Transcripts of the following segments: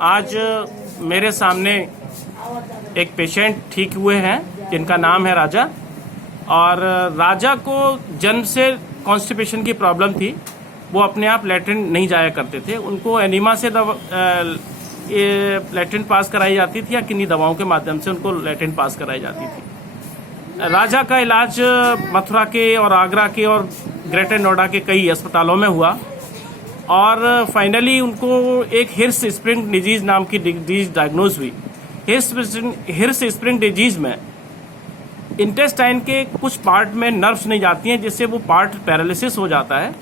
आज मेरे सामने एक पेशेंट ठीक हुए हैं जिनका नाम है राजा। और राजा को जन्म से कॉन्स्टिपेशन की प्रॉब्लम थी। वो अपने आप लैट्रिन नहीं जाया करते थे। उनको एनीमा से लैट्रिन पास कराई जाती थी या किन्हीं दवाओं के माध्यम से उनको लैट्रिन पास कराई जाती थी। राजा का इलाज मथुरा के और आगरा के और ग्रेटर नोएडा के कई अस्पतालों में हुआ और फाइनली उनको एक हिर्स स्प्रिंग डिजीज नाम की डिजीज डायग्नोज हुई। हिर्स स्प्रिंग डिजीज में इंटेस्टाइन के कुछ पार्ट में नर्व्स नहीं जाती हैं, जिससे वो पार्ट पैरालिसिस हो जाता है।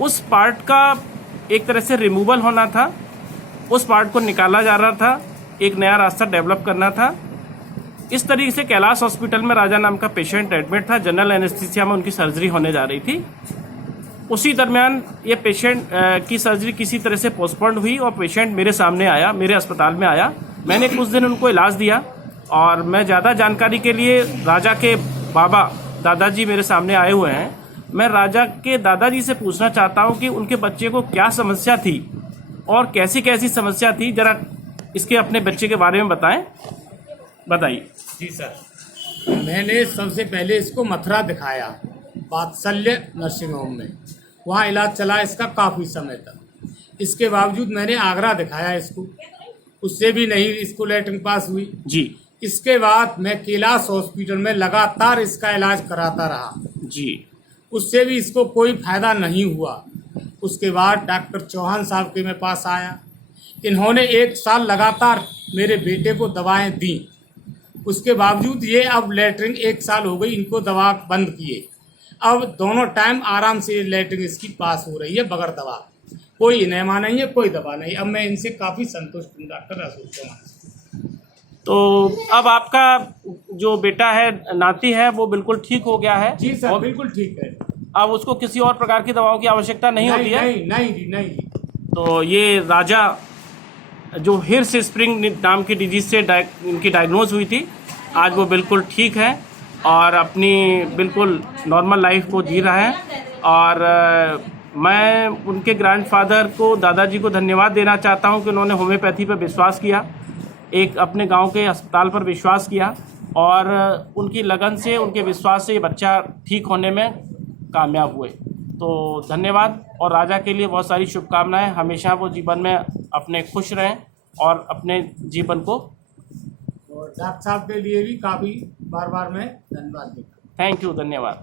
उस पार्ट का एक तरह से रिमूवल होना था, उस पार्ट को निकाला जा रहा था, एक नया रास्ता डेवलप करना था। इस तरीके से कैलाश हॉस्पिटल में राजा नाम का पेशेंट एडमिट था। जनरल एनेस्थीसिया में उनकी सर्जरी होने जा रही थी। उसी दरमियान ये पेशेंट की सर्जरी किसी तरह से पोस्टपोन्ड हुई और पेशेंट मेरे सामने आया, मेरे अस्पताल में आया। मैंने कुछ दिन उनको इलाज दिया और मैं ज़्यादा जानकारी के लिए राजा के बाबा दादाजी मेरे सामने आए हुए हैं। मैं राजा के दादाजी से पूछना चाहता हूं कि उनके बच्चे को क्या समस्या थी और कैसी कैसी समस्या थी। जरा इसके अपने बच्चे के बारे में बताइए। जी सर, मैंने सबसे पहले इसको मथुरा दिखाया, वात्सल्य नर्सिंग होम में। वहाँ इलाज चला इसका काफ़ी समय तक। इसके बावजूद मैंने आगरा दिखाया इसको, उससे भी नहीं इसको लैट्रिन पास हुई जी। इसके बाद मैं कैलाश हॉस्पिटल में लगातार इसका इलाज कराता रहा जी। उससे भी इसको कोई फायदा नहीं हुआ। उसके बाद डॉक्टर चौहान साहब के मेरे पास आया। इन्होंने 1 साल लगातार मेरे बेटे को दवाएं दी। उसके बावजूद ये अब लैट्रिन 1 साल हो गई इनको दवा बंद किए। अब दोनों टाइम आराम से लैट्रिन इसकी पास हो रही है बगैर दवा। कोई इनेमा नहीं है, कोई दवा नहीं। अब मैं इनसे काफ़ी संतुष्ट हूँ डॉक्टर अशोक चौहान। तो अब आपका जो बेटा है, नाती है, वो बिल्कुल ठीक हो गया है? जी सर, बिल्कुल ठीक है। अब उसको किसी और प्रकार की दवाओं की आवश्यकता नहीं होती है? नहीं। तो ये राजा जो हिर्स स्प्रिंग नाम की डिजीज से इनकी डायग्नोज हुई थी, आज वो बिल्कुल ठीक है और अपनी बिल्कुल नॉर्मल लाइफ को जी रहा है। और मैं उनके ग्रैंडफादर को, दादाजी को धन्यवाद देना चाहता हूं कि उन्होंने होम्योपैथी पर विश्वास किया, एक अपने गांव के अस्पताल पर विश्वास किया और उनकी लगन से, उनके विश्वास से ये बच्चा ठीक होने में कामयाब हुए। तो धन्यवाद। और राजा के लिए बहुत सारी शुभकामनाएं। हमेशा वो जीवन में अपने खुश रहें और अपने जीवन को। और डॉक्टर साहब के लिए भी काफ़ी बार मैं धन्यवाद देता हूँ। थैंक यू, धन्यवाद।